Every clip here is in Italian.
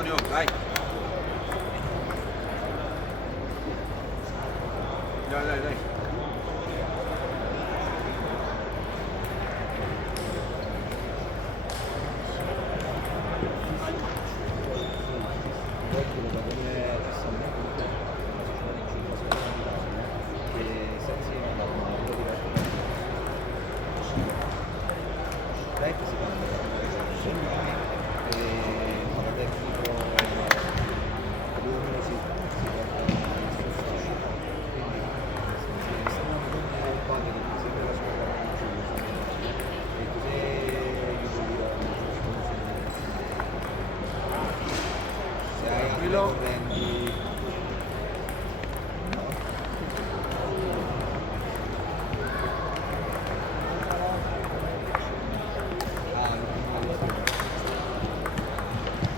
Antonio, dai. Dai, dai, dai.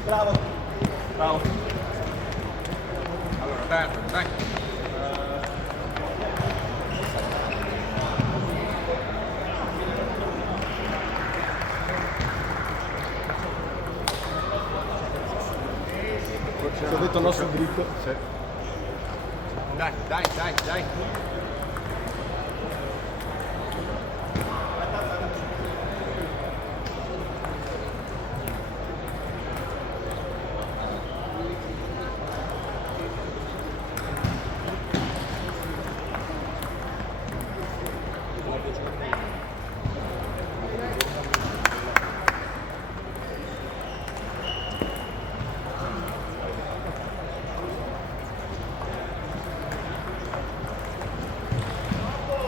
Bravo. Bravo. Allora, dai, dai. Ci ho detto no sul dritto. Sì. Dai, dai, dai, dai.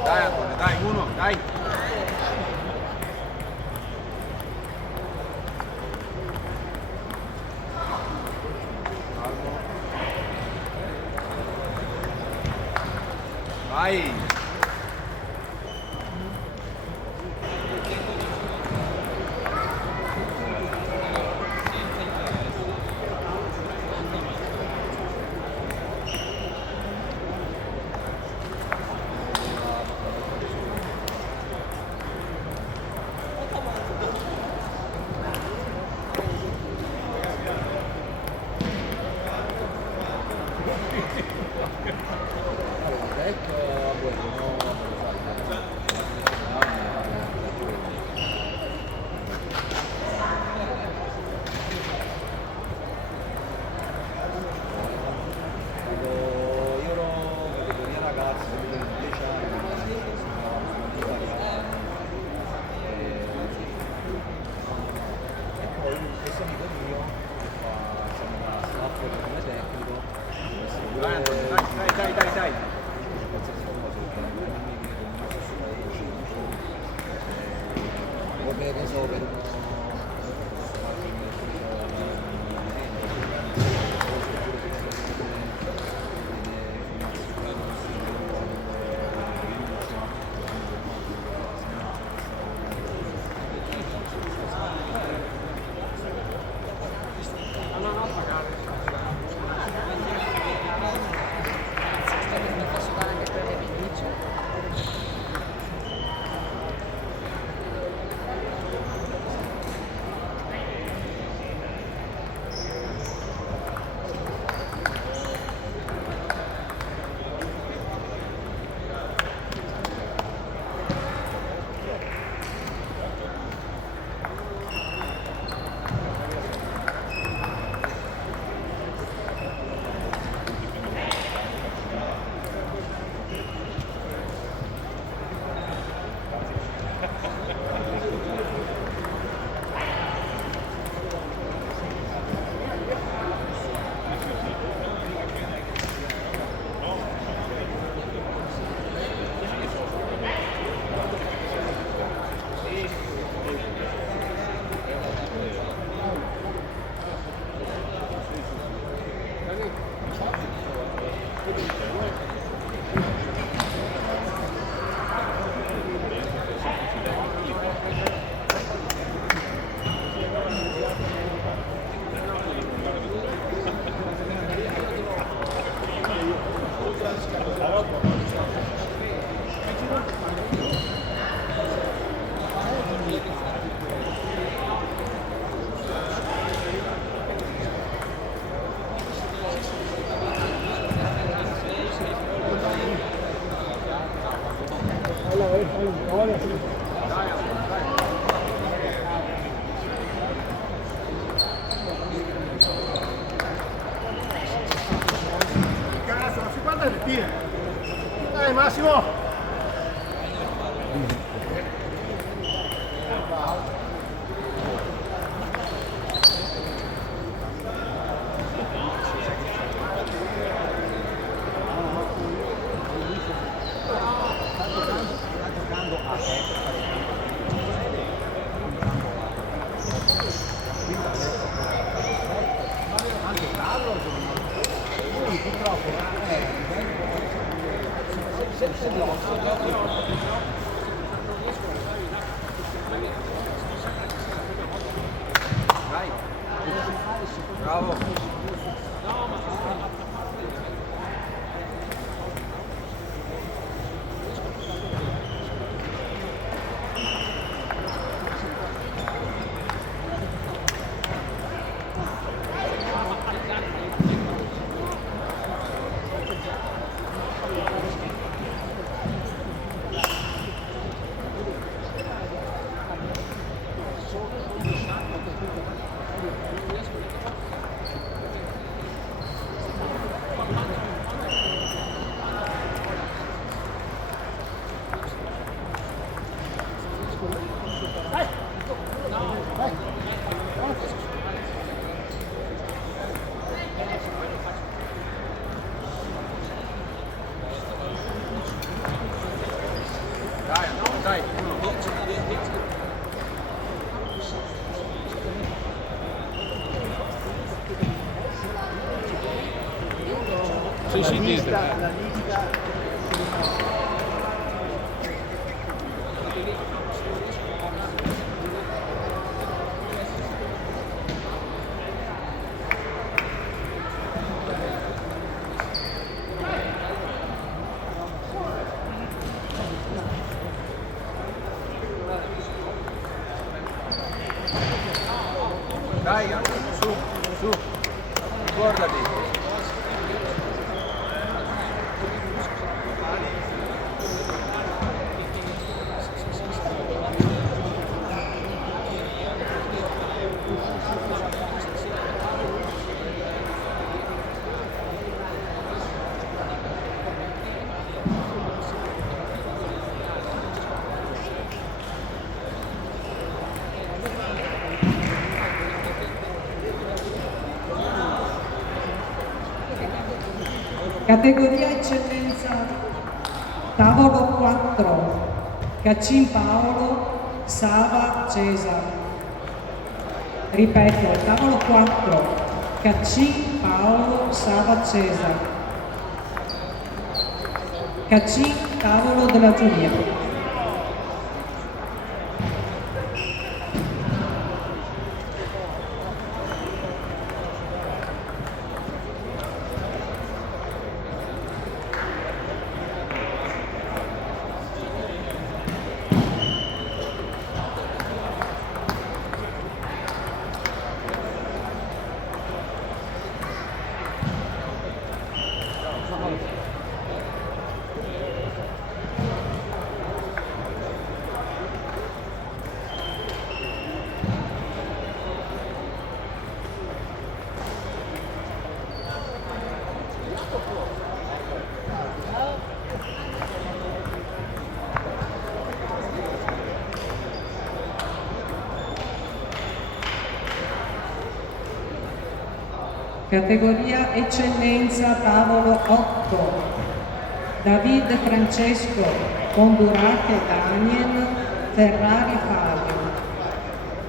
Dai Antonio, dai, uno, dai. Vai. Dai, dai, dai, dai. Come ne so per Dai Antonio, dai. Cazzo, non si guarda le tire. Dai Massimo! Dai. Bravo. Dai Antonio, dai. Sì, niente. Dai Antonio, su. Ricordati. Categoria eccellenza tavolo 4, Caccin Paolo, Sava Cesar. Ripeto, tavolo 4, Caccin Paolo, Sava Cesar. Caccin, tavolo della giuria. Categoria eccellenza tavolo 8, David Francesco, Condurate Daniel, Ferrari Fabio.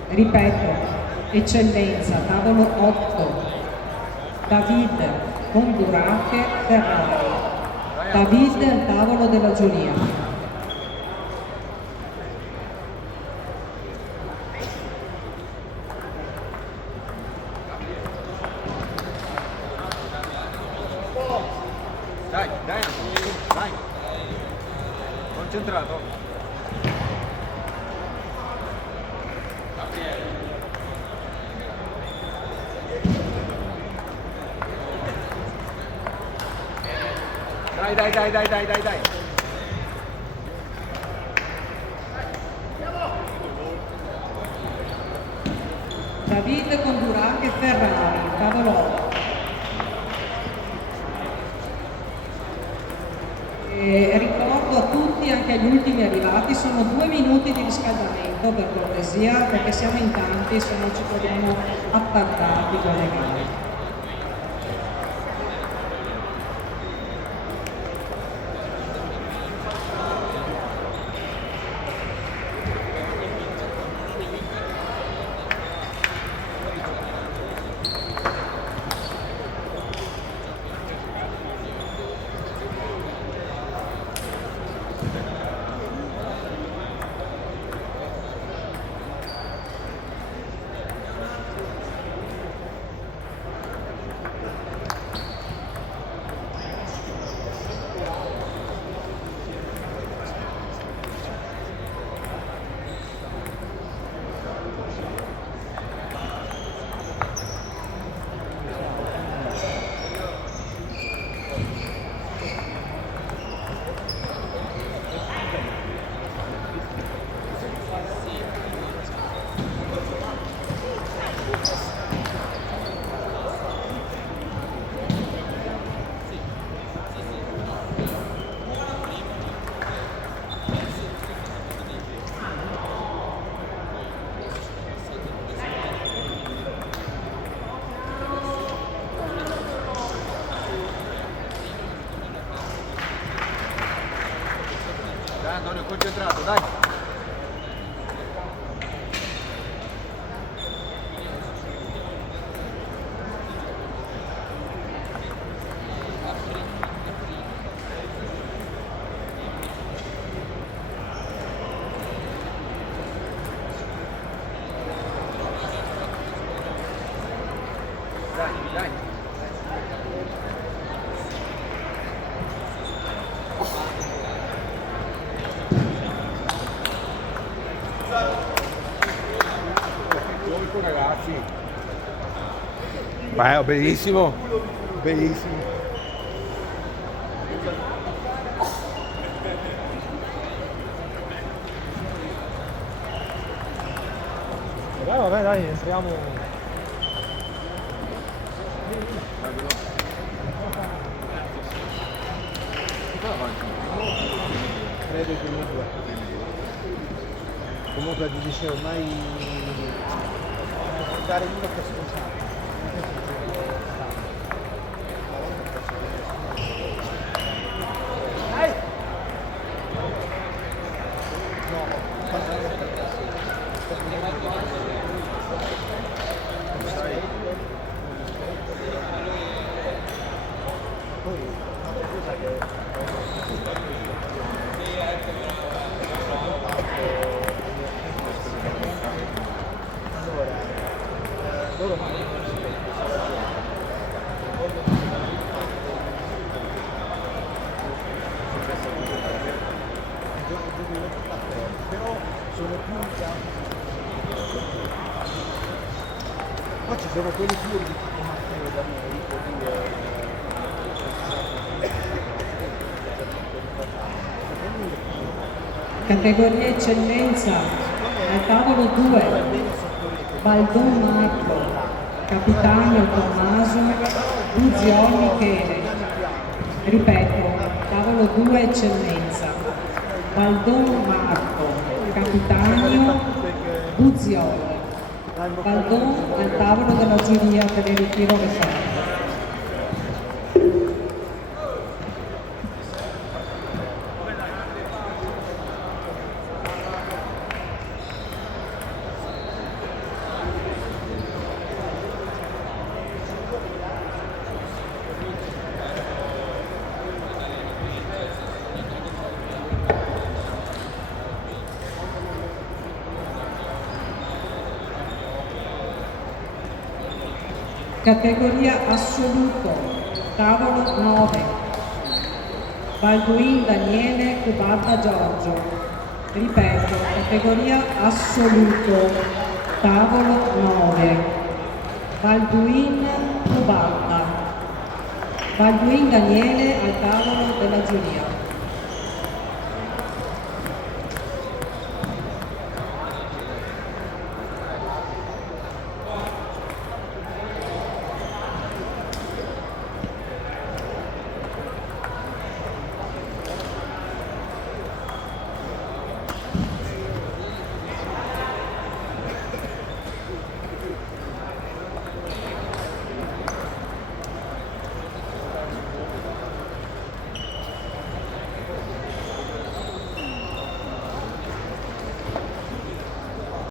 Ripeto, eccellenza tavolo 8, David, Condurate, Ferrari. David, tavolo della giuria. Dai Antonio, dai. Concentrato. Dai. David Condurache Ferrari, tavolo 8. E ricordo a tutti, anche agli ultimi arrivati, sono 2 minuti di riscaldamento per cortesia, perché siamo in tanti, se no ci troviamo attardati con le gare. Dai Antonio, concentrato, dai. Dai, dai. Ragazzi, beh, bellissimo, bellissimo. Vabbè, dai, entriamo. Credo comunque ti dicevo ormai dare uno che scontato. Però sono più in campo. Poi ci sono quelli più di tipo Matteo da noi, Categoria eccellenza, al tavolo 2, Baldon Marco, Capitanio Tommaso, Buziol Michele. Ripeto, tavolo 2 eccellenza, Baldon Marco, Capitanio, Buziol. Baldon al tavolo della giuria per il ritiro referto. Categoria assoluto, tavolo 9, Balduin Daniele Cubatta Giorgio. Ripeto, categoria assoluto, tavolo 9, Balduin Cubatta. Balduin Daniele al tavolo della giuria.